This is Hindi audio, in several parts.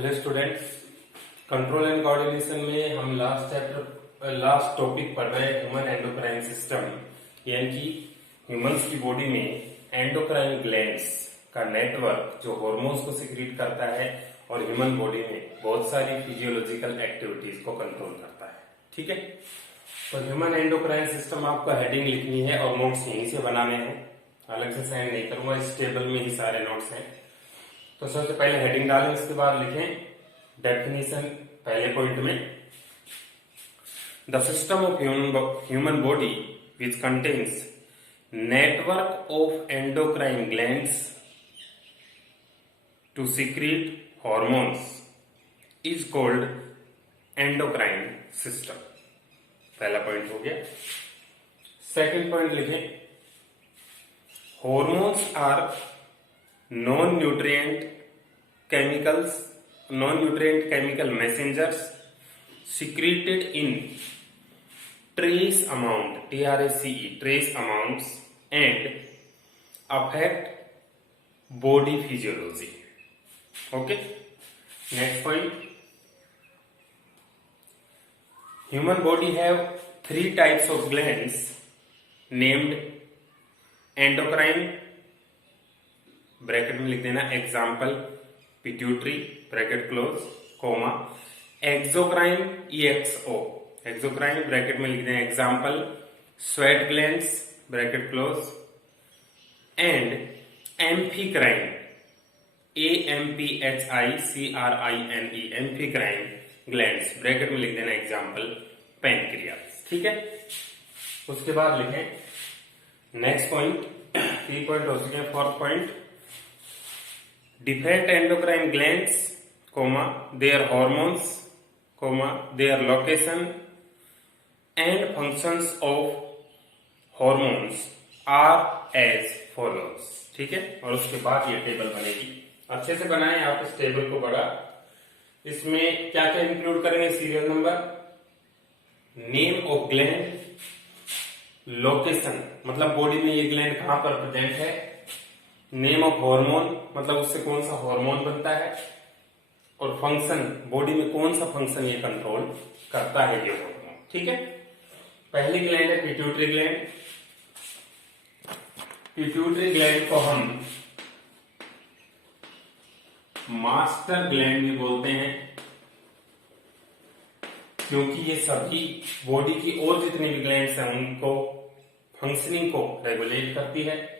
Hello students, control and coordination में हम लास्ट टॉपिक पढ़ रहे हैं ह्यूमन एंडोक्राइन सिस्टम, यानी कि ह्यूमंस की बॉडी में एंडोक्राइन ग्लैंड्स का नेटवर्क जो हार्मोन्स को सिक्रीट करता है और ह्यूमन बॉडी में बहुत सारी फिजियोलॉजिकल एक्टिविटीज को कंट्रोल करता है। ठीक है, तो ह्यूमन एंडोक्राइन सिस्टम आपको हेडिंग लिखनी है और नोट्स यहीं से बनाने हैं, अलग से साइन नहीं करूंगा, इस टेबल में ही सारे नोट्स हैं। तो सबसे पहले हेडिंग डालें, उसके बाद लिखें डेफिनेशन पहले पॉइंट में। The system of human body which contains network of endocrine glands to secrete hormones is called endocrine system. पहला पॉइंट हो गया। सेकंड पॉइंट लिखें hormones are non-nutrient chemical messengers secreted in trace amounts and affect body physiology. Okay, next point. Human body have three types of glands named endocrine, bracket में लिख देना example pituitary bracket close, comma, exocrine EXO, exocrine bracket में लिख देना example sweat glands bracket close, and amphicrine AMPHICRINE, amphicrine glands bracket में लिख देना एग्जाम्पल पैनक्रियास। ठीक है, उसके बाद लिखें नेक्स्ट पॉइंट। 3 पॉइंट हो चुके हैं। 4th point, different endocrine glands, their hormones, their location and functions of hormones are as follows। ठीक है, और उसके बाद ये टेबल बनेगी। अच्छे से बनाएं आप इस टेबल को बड़ा। इसमें क्या क्या इंक्लूड करेंगे? Serial number, name of gland, location मतलब बॉडी में ये ग्लैंड कहां पर प्रेजेंट है, नेम ऑफ हार्मोन मतलब उससे कौन सा हार्मोन बनता है, और फंक्शन बॉडी में कौन सा फंक्शन ये कंट्रोल करता है ये हार्मोन। ठीक है, पहली ग्लैंड है पिट्यूटरी ग्लैंड। पिट्यूटरी ग्लैंड को हम मास्टर ग्लैंड भी बोलते हैं, क्योंकि ये सभी बॉडी की और जितनी भी ग्लैंड्स हैं उनको फंक्शनिंग को रेगुलेट करती है।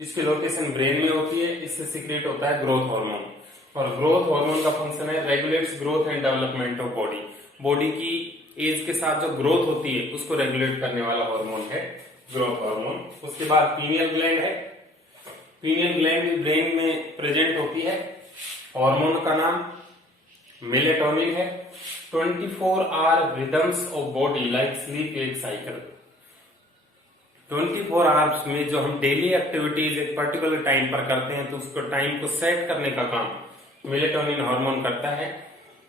इसकी लोकेशन ब्रेन में होती है। इससे सीक्रेट होता है ग्रोथ हार्मोन, और ग्रोथ हार्मोन का फंक्शन है regulates growth and development of body. Body की एज के साथ जो ग्रोथ होती है उसको रेगुलेट करने वाला हार्मोन है ग्रोथ हार्मोन। उसके बाद पीनियल ग्लैंड है। पीनियल ग्लैंड भी ब्रेन में प्रेजेंट होती है। हार्मोन का नाम मेलेटोनिन है। 24 hour rhythms of body like sleep wake cycle. 24 hours में जो हम डेली एक्टिविटीज एक पर्टिकुलर टाइम पर करते हैं तो उसको टाइम को सेट करने का काम मेलेटोनिन हार्मोन करता है।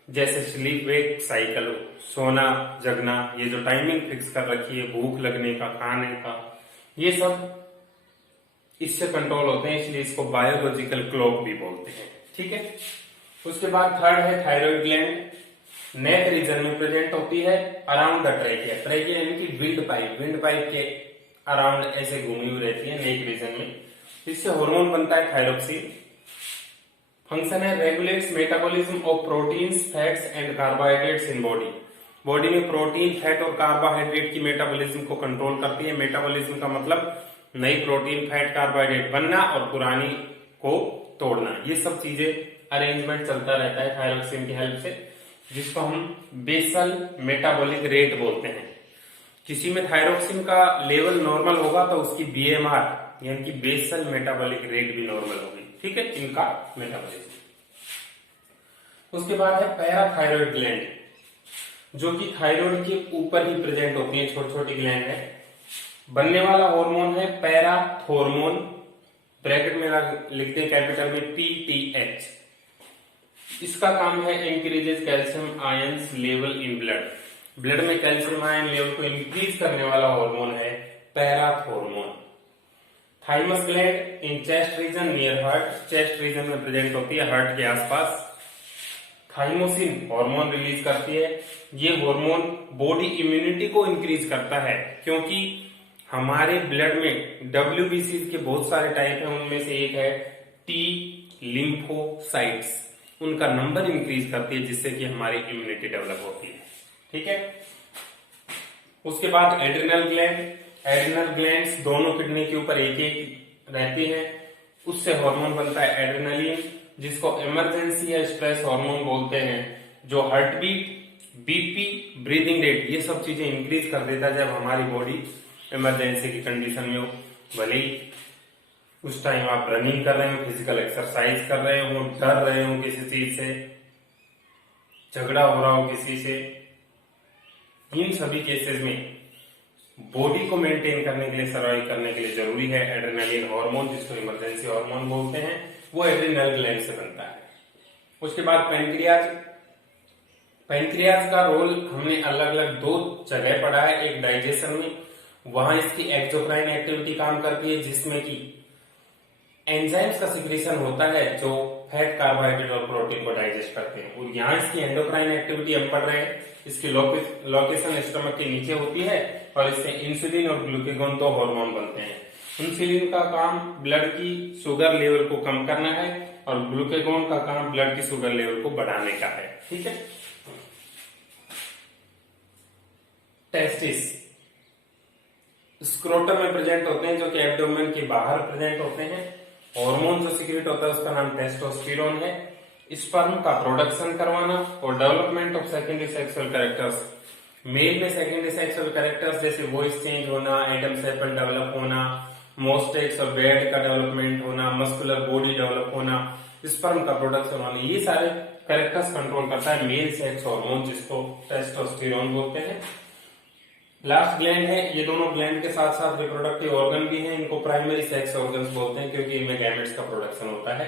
जैसे स्लीप वेक साइकिल, सोना जगना, ये जो टाइमिंग फिक्स कर रखी है भूख लगने का, खाने का, ये सब इससे कंट्रोल होते हैं, इसलिए इसको बायोलॉजिकल क्लॉक भी बोलते हैं। ठीक है, उसके बाद थर्ड है थायराइड ग्लैंड। नेक रीजन में प्रेजेंट होती है अराउंड द ट्रैकिया। ट्रैकिया यानी कि विंड पाइप के अराउंड ऐसे घूमी हुई रहती है नेक रीजन में। इससे हार्मोन बनता है थायरोक्सिन। फंक्शन है regulates metabolism of proteins, fats and carbohydrates in body. Body में प्रोटीन, फैट और कार्बोहाइड्रेट की मेटाबॉलिज्म को कंट्रोल करती है। मेटाबॉलिज्म का मतलब नई प्रोटीन, फैट, कार्बोहाइड्रेट बनना और पुरानी को तोड़ना, ये सब चीजें अरेंजमेंट चलता रहता है थायरोक्सिन की हेल्प से, जिसको हम बेसल मेटाबॉलिक रेट बोलते हैं। किसी में थायरोक्सिन का लेवल नॉर्मल होगा तो उसकी BMR यानी कि बेसल मेटाबॉलिक रेट भी नॉर्मल होगी। ठीक है, इनका मेटाबॉलिज्म। उसके बाद है पैराथायरॉयड ग्लैंड, जो कि थायराइड के ऊपर ही प्रेजेंट होती है, छोटी छोटी ग्लैंड है। बनने वाला हार्मोन है पैराथोर्मोन, ब्रैकेट में लिखते हैं कैपिटल में PTH। इसका काम है increases calcium ions level in blood. Blood में कैल्शियम आयन लेवल को इंक्रीज करने वाला हार्मोन है parathormone. Thymus gland in chest region near heart, chest region में प्रेजेंट होती है, हार्ट के आसपास। थाइमोसिन हार्मोन रिलीज करती है। ये हार्मोन बॉडी इम्यूनिटी को इंक्रीज करता है, क्योंकि हमारे ब्लड में डब्ल्यूबीसी के बहुत सारे टाइप हैं, उनमें से एक है टी लिम्फोसाइट्स, उनका नंबर इंक्रीज करती है, जिससे कि हमारी इम्यूनिटी डेवलप होती है। ठीक है। उसके बाद एड्रिनल ग्लैंड, एड्रिनल ग्लैंड्स दोनों किडनी के ऊपर एक एक रहती है, उससे हार्मोन बनता है एड्रेनालिन, जिसको इमरजेंसी या स्ट्रेस हार्मोन बोलते हैं, जो heart beat, BP, breathing rate, ये सब चीजें इंक्रीज कर देता है जब हमारी बॉडी इमरजेंसी की कंडीशन में हो। भले ही उस टाइम आप रनिंग कर रहे हो, फिजिकल एक्सरसाइज कर रहे हो, डर रहे हो किसी चीज से, झगड़ा हो रहा हो किसी से, इन सभी केसेस में बॉडी को मेंटेन करने के लिए, सर्वाइव करने के लिए जरूरी है एड्रेनालिन हार्मोन, जिसको इमरजेंसी हार्मोन बोलते हैं, वो एड्रिनल ग्लैंड से बनता है। उसके बाद पैंक्रियाज, पैंक्रियाज का रोल हमने अलग अलग दो जगह पढ़ा है। एक डाइजेशन में, वहां इसकी एक्सोक्राइन एक्टिविटी काम करती है, जिसमें कि एंजाइम्स का सिक्रेशन होता है जो फैट, कार्बोहाइड्रेट और प्रोटीन को डाइजेस्ट करते हैं। और यहाँ इसकी एंडोक्राइन एक्टिविटी हम पढ़ रहे हैं, इसकी लोकेशन स्टमक के नीचे होती है, और इससे इंसुलिन और ग्लूकेगॉन दो हार्मोन बनते हैं। इंसुलिन का काम ब्लड की शुगर लेवल को कम करना है, और ग्लूकेगॉन का काम ब्लड की शुगर लेवल को बढ़ाने का है। ठीक है। टेस्टिस स्क्रोटम में प्रेजेंट होते हैं, जो कि एब्डोमेन के बाहर प्रेजेंट होते हैं। हार्मोन जो सीक्रेट होता है उसका नाम टेस्टोस्टेरोन है। स्पर्म का प्रोडक्शन करवाना और development of secondary sexual characters, male में सेकेंडरी सेक्सुअल कैरेक्टर्स जैसे वॉइस चेंज होना, एडम सेपल डेवलप होना, मोस्टेक्स और बेड का डेवलपमेंट होना, मस्कुलर बॉडी डेवलप होना, स्पर्म का प्रोडक्शन होना, ये सारे कैरेक्टर्स कंट्रोल करता है मेल सेक्स हार्मोन, जिसको टेस्टोस्टेरोन बोलते हैं। लास्ट ग्लैंड है, ये दोनों ग्लैंड के साथ साथ रिप्रोडक्टिव ऑर्गन भी हैं, इनको प्राइमरी सेक्स ऑर्गन्स बोलते हैं, क्योंकि इनमें गैमेट्स का प्रोडक्शन होता है।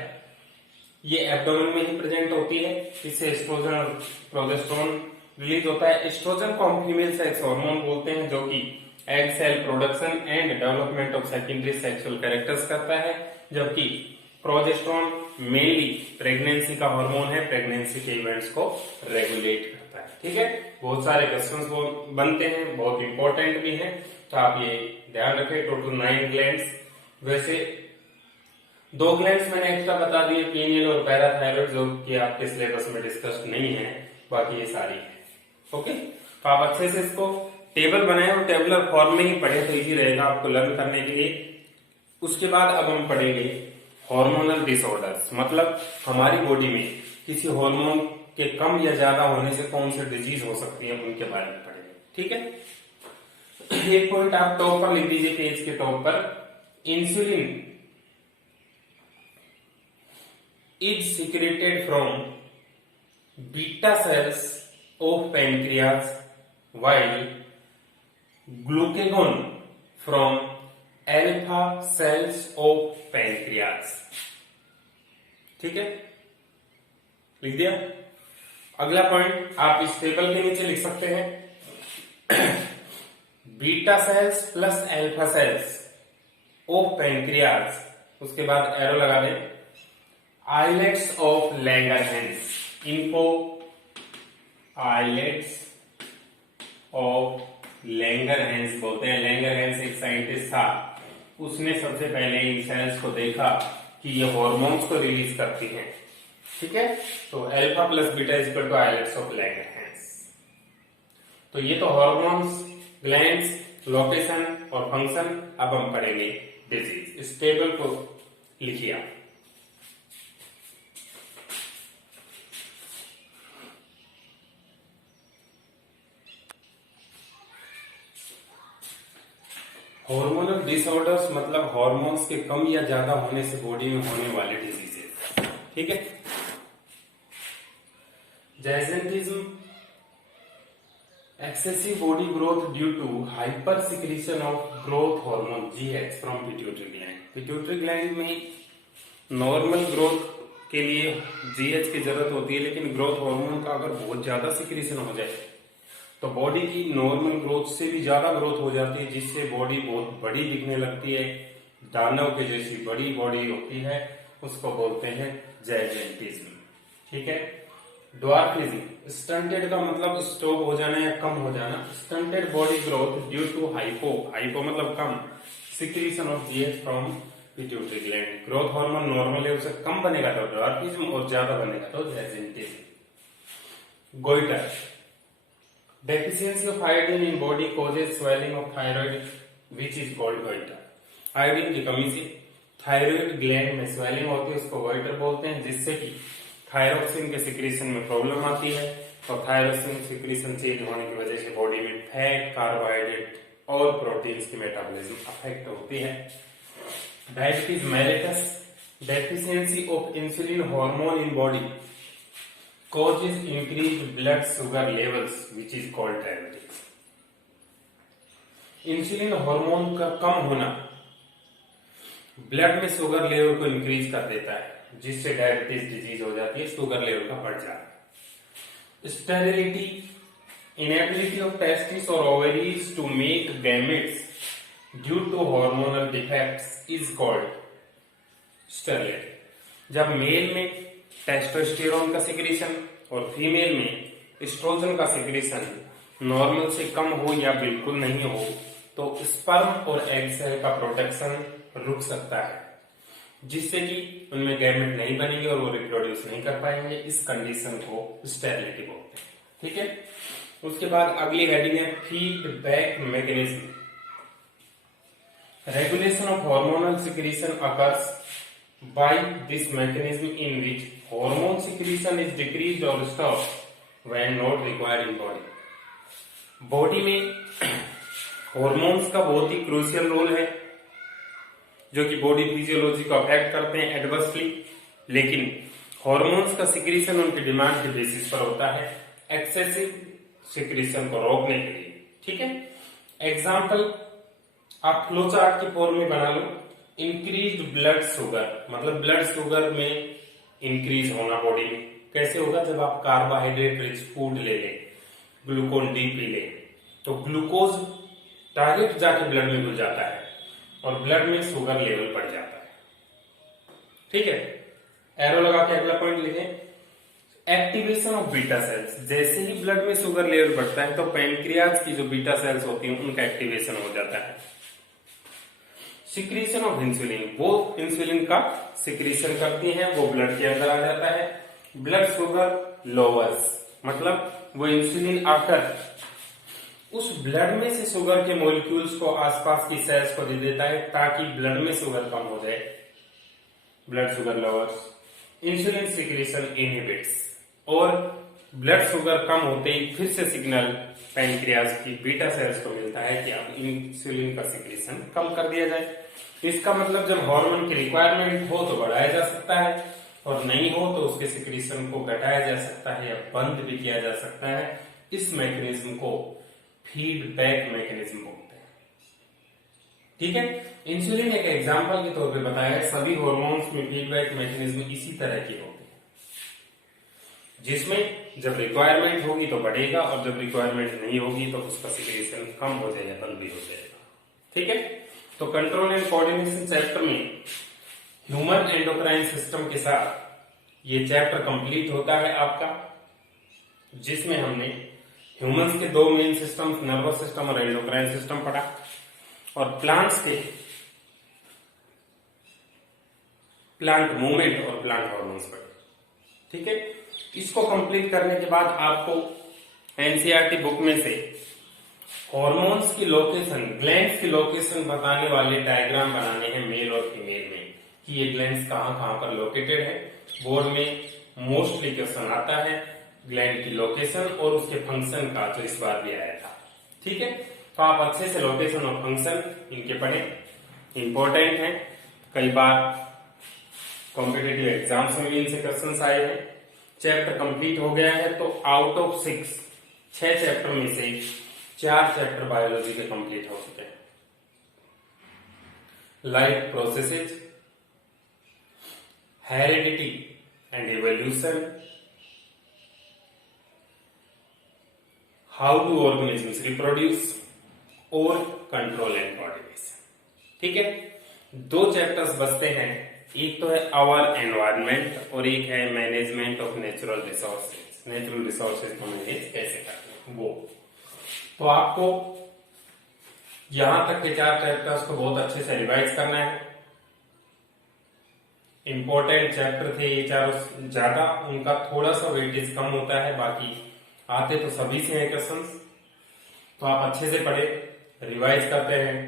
ये एब्डोमेन में ही प्रेजेंट होती है, इससे एस्ट्रोजन और प्रोजेस्टेरोन रिलीज होता है। एस्ट्रोजन को हम फीमेल सेक्स हार्मोन बोलते हैं, जो कि egg cell production and development of secondary sexual characters करता है, जबकि प्रोजेस्टेरोन मेनली प्रेगनेंसी का हार्मोन है, प्रेगनेंसी के इवेंट्स को रेगुलेट करता है। ठीक है। बहुत सारे क्वेश्चंस वो बनते हैं, बहुत इंपॉर्टेंट भी हैं, तो आप ये ध्यान रखें। टोटल 9 ग्लैंड्स, वैसे 2 ग्लैंड्स मैंने एक्स्ट्रा बता दिए, पीनियल और पैराथायरॉइड, जो कि आपके सिलेबस में डिस्कस नहीं है, बाकी ये सारी है। ओके, तो आप अच्छे से इसको टेबल बनाए और टेबुलर फॉर्म में ही पढ़े तो इजी रहेगा आपको लर्न करने के लिए। उसके बाद अब हम पढ़ेंगे हार्मोनल डिसऑर्डर्स, मतलब हमारी बॉडी में किसी हार्मोन के कम या ज्यादा होने से कौन सी डिजीज हो सकती है, उनके बारे में पढ़ेंगे। ठीक है। एक पॉइंट आप टॉप पर लिख दीजिए, पेज के टॉप पर, insulin is secreted from beta cells of pancreas, while glucagon from alpha cells of pancreas। ठीक है, लिख दिया। अगला पॉइंट आप इस टेबल के नीचे लिख सकते हैं, beta cells plus alpha cells of pancreas, उसके बाद एरो लगा दें, आइलेट्स ऑफ लैंगरहैंस, इनको आइलेट्स ऑफ लैंगरहैंस बोलते हैं। लैंगरहैंस एक साइंटिस्ट था, उसने सबसे पहले इन सेल्स को देखा कि ये हार्मोन्स को रिलीज करती हैं। ठीक है, तो alpha plus beta is equal to islets of Langerhans. तो ये तो हार्मोन्स, ग्लैंड्स, लोकेशन और फंक्शन। अब हम पढ़ेंगे डिजीज। इस टेबल को लिखिए आप। हार्मोनल डिसऑर्डर्स मतलब हार्मोन्स के कम या ज्यादा होने से बॉडी में होने वाले डिजीजेस। ठीक है, gigantism, excessive body growth due to hyper secretion of growth hormone GH from pituitary gland. Pituitary gland में नॉर्मल ग्रोथ के लिए जीएच की जरूरत होती है, लेकिन ग्रोथ हार्मोन का अगर बहुत ज्यादा सिक्रीशन हो जाए तो बॉडी की नॉर्मल ग्रोथ से भी ज्यादा ग्रोथ हो जाती है, जिससे बॉडी बहुत बड़ी दिखने लगती है, दानव के जैसी बड़ी बॉडी होती है, उसको बोलते हैं जाइजेंटिज्म। ठीक है, ड्वार्फिज्म, स्टंटेड का मतलब स्टॉप हो जाना या कम हो जाना। Stunted body growth due to hypo, hypo मतलब कम, secretion of GH from pituitary gland. Growth hormone normal level से कम बनेगा तो ड्वार्फिज्म, और ज्यादा बनेगा तो gigantism. Goitre, deficiency of iodine in body causes swelling of thyroid which is called goitre. Iodine की कमी से थायराइड ग्लैंड में स्वेलिंग होती है, उसको गोइटर बोलते हैं, जिससे कि थायरोक्सिन के सिक्रीशन में प्रॉब्लम आती है, और थायरोक्सिन सिक्रीशन चेंज होने की वजह से बॉडी में फैट, कार्बोहाइड्रेट और प्रोटीन्स की मेटाबॉलिज्म अफेक्ट होती है। Diabetes mellitus, deficiency of insulin hormone in body causes increased blood sugar levels which is called diabetes। Insulin hormone का कम होना ब्लड में शुगर लेवल को इंक्रीज कर देता है, जिससे डायबिटीज डिजीज हो जाती है, शुगर लेवल का बढ़ जाता है। स्टेरिलिटी, इनएबिलिटी ऑफ टेस्टिस और ovaries to make gametes due to hormonal defects is called sterility. जब मेल में टेस्टोस्टेरोन का सिक्रीशन और फीमेल में एस्ट्रोजन का सिक्रीशन नॉर्मल से कम हो या बिल्कुल नहीं हो, तो स्पर्म और एग सेल का प्रोटेक्शन रुक सकता है, जिससे कि उनमें गैमेट नहीं बनेंगे और वो रिप्रोड्यूस नहीं कर पाएंगे। इस कंडीशन को स्टेरिलिटी बोलते हैं। ठीक है, उसके बाद अगली हेडिंग है feedback mechanism. Regulation of hormonal secretion occurs by this mechanism in which hormone secretion is decreased or stopped when not required in body। Body में हॉर्मोन्स का बहुत ही क्रूशियल रोल है, जो कि बॉडी फिजियोलॉजी को अफेक्ट करते हैं एडवर्सली, लेकिन हॉर्मोन्स का सिक्रीशन उनकी डिमांड के बेसिस पर होता है, एक्सेसिव सिक्रीशन को रोकने के लिए। ठीक है, एग्जाम्पल आप फ्लो चार्ट की फॉर्म में बना लो। इंक्रीज ब्लड शुगर मतलब ब्लड शुगर में इंक्रीज होना बॉडी में कैसे होगा, जब आप कार्बोहाइड्रेट रिच फूड ले लें, ग्लूकोन डी पी लें, तो ग्लूकोज डायरेक्ट जाके ब्लड में घुल जाता है और ब्लड में शुगर लेवल बढ़ जाता है। ठीक है, एरो लगा के अगला पॉइंट लिखें। एक्टिवेशन ऑफ बीटा सेल्स, जैसे ही ब्लड में शुगर लेवल बढ़ता है तो पैनक्रियाज की जो बीटा सेल्स होती हैं उनका एक्टिवेशन हो जाता है। सिक्रीशन ऑफ इंसुलिन, वो इंसुलिन का सिक्रीशन करती हैं, वो ब्लड के अंदर आ जाता है। ब्लड शुगर लोअर्स मतलब वो इंसुलिन आकर उस ब्लड में से शुगर के मॉलिक्यूल्स को आसपास की सेल्स को दे देता है, ताकि ब्लड में शुगर कम हो जाए। Blood sugar lowers, insulin secretion inhibits, और ब्लड शुगर कम होते ही फिर से सिग्नल पैनक्रियाज की बीटा सेल्स को मिलता है कि अब इंसुलिन का सिक्रीशन कम कर दिया जाए। इसका मतलब जब हार्मोन की रिक्वायरमेंट हो तो बढ़ाया जा सकता है, और नहीं हो तो उसके सिक्रीशन को घटाया जा सकता है या बंद भी किया जा सकता है। इस मैकेनिज्म को फीडबैक मैकेनिज्म बोलते हैं। ठीक है, इंसुलिन एक एग्जांपल के तौर पे बताया है। सभी हार्मोन्स में फीडबैक मैकेनिज्म इसी तरह की होती है, जिसमें जब रिक्वायरमेंट होगी तो बढ़ेगा और जब रिक्वायरमेंट नहीं होगी तो उसका सिक्रीशन कम हो जाएगा, बंद भी हो जाएगा। ठीक है, तो कंट्रोल एंड कोऑर्डिनेशन चैप्टर में ह्यूमन एंडोक्राइन सिस्टम के साथ ये चैप्टर कंप्लीट होता है आपका, जिसमें हमने ह्यूमंस के दो मेन सिस्टम्स, नर्वस सिस्टम और एंडोक्राइन सिस्टम पढ़ा, और प्लांट्स के प्लांट मूवमेंट और प्लांट हार्मोन्स पढ़े। ठीक है, इसको कंप्लीट करने के बाद आपको एनसीईआरटी बुक में से हार्मोन्स की लोकेशन, ग्लैंड्स की लोकेशन बताने वाले डायग्राम बनाने हैं मेल और फीमेल में, कि ये ग्लैंड्स कहां कहां पर लोकेटेड है। बोर्ड में मोस्टली क्वेश्चन आता है ग्लैंड की लोकेशन और उसके फंक्शन का, जो इस बार भी आया था। ठीक है, तो आप अच्छे से लोकेशन और फंक्शन इनके पढ़ें, इंपॉर्टेंट है। कई बार कॉम्पिटिटिव एग्जाम्स में भी इनसे क्वेश्चन आए हैं। चैप्टर कंप्लीट हो गया है, तो आउट ऑफ 6 चैप्टर में से 4 चैप्टर बायोलॉजी के कंप्लीट हो चुके हैं। Life processes, heredity and evolution, how do organisms reproduce, और कंट्रोल एंड कोऑर्डिनेशन। ठीक है, 2 चैप्टर्स बचते हैं एक तो है आवर एनवायरनमेंट और एक है management of natural resources. Natural resources को मैनेज कैसे करते हैं वो। तो आपको यहां तक के 4 चैप्टर्स को बहुत अच्छे से रिवाइज करना है। इंपॉर्टेंट चैप्टर थे ये चारों ज्यादा, उनका थोड़ा सा वेटेज कम होता है, बाकी आते तो सभी से हैं क्वेश्चंस। तो आप अच्छे से पढ़े, रिवाइज करते हैं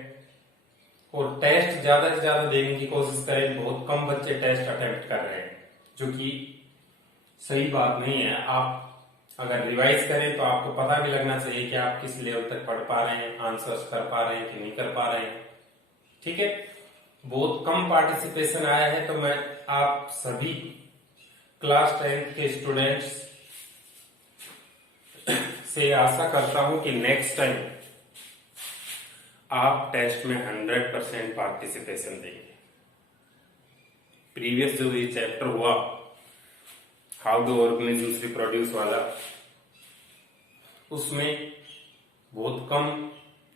और टेस्ट ज्यादा से ज्यादा देने की कोशिश करें। बहुत कम बच्चे टेस्ट अटेम्प्ट कर रहे हैं, जो कि सही बात नहीं है। आप अगर रिवाइज करें तो आपको पता भी लगना चाहिए कि आप किस लेवल तक पढ़ पा रहे हैं, आंसर्स कर पा रहे हैं कि नहीं कर पा रहे हैं। ठीक है, बहुत कम पार्टिसिपेशन आया है, तो मैं आप सभी क्लास 10 के स्टूडेंट्स से आशा करता हूं कि नेक्स्ट टाइम आप टेस्ट में 100% पार्टिसिपेशन देंगे। प्रीवियस जो ये चैप्टर हुआ हाउ द ऑर्गेनिजम्स रिप्रोड्यूस वाला, उसमें बहुत कम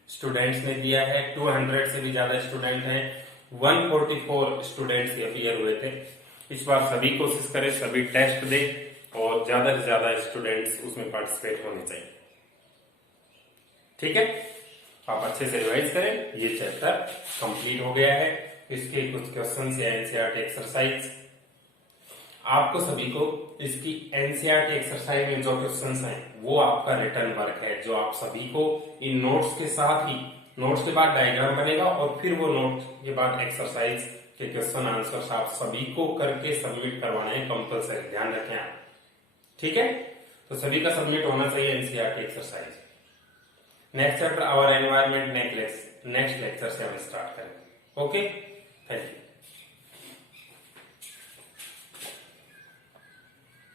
स्टूडेंट्स ने दिया है। 200 से भी ज्यादा स्टूडेंट हैं, 144 स्टूडेंट्स अपीयर हुए थे। इस बार सभी कोशिश करें, सभी टेस्ट दे और ज्यादा से ज्यादा स्टूडेंट्स उसमें पार्टिसिपेट होने चाहिए। ठीक है, आप अच्छे से रिवाइज करें। ये चैप्टर कंप्लीट हो गया है। इसके कुछ क्वेश्चन या एनसीईआरटी एक्सरसाइज आपको सभी को, इसकी एनसीईआरटी एक्सरसाइज में जो क्वेश्चंस हैं वो आपका रिटर्न वर्क है, जो आप सभी को इन नोट्स के साथ ही, नोट्स के बाद डायग्राम बनेगा और फिर वो नोट के बाद एक्सरसाइज के क्वेश्चन आंसर्स आप सभी को करके सबमिट करवाने हैं कंपल्सरी। ध्यान रखें आप। ठीक है, तो सभी का सबमिट होना चाहिए NCERT exercise. Next chapter our environment next lecture से हम स्टार्ट करेंगे। Okay, thank you.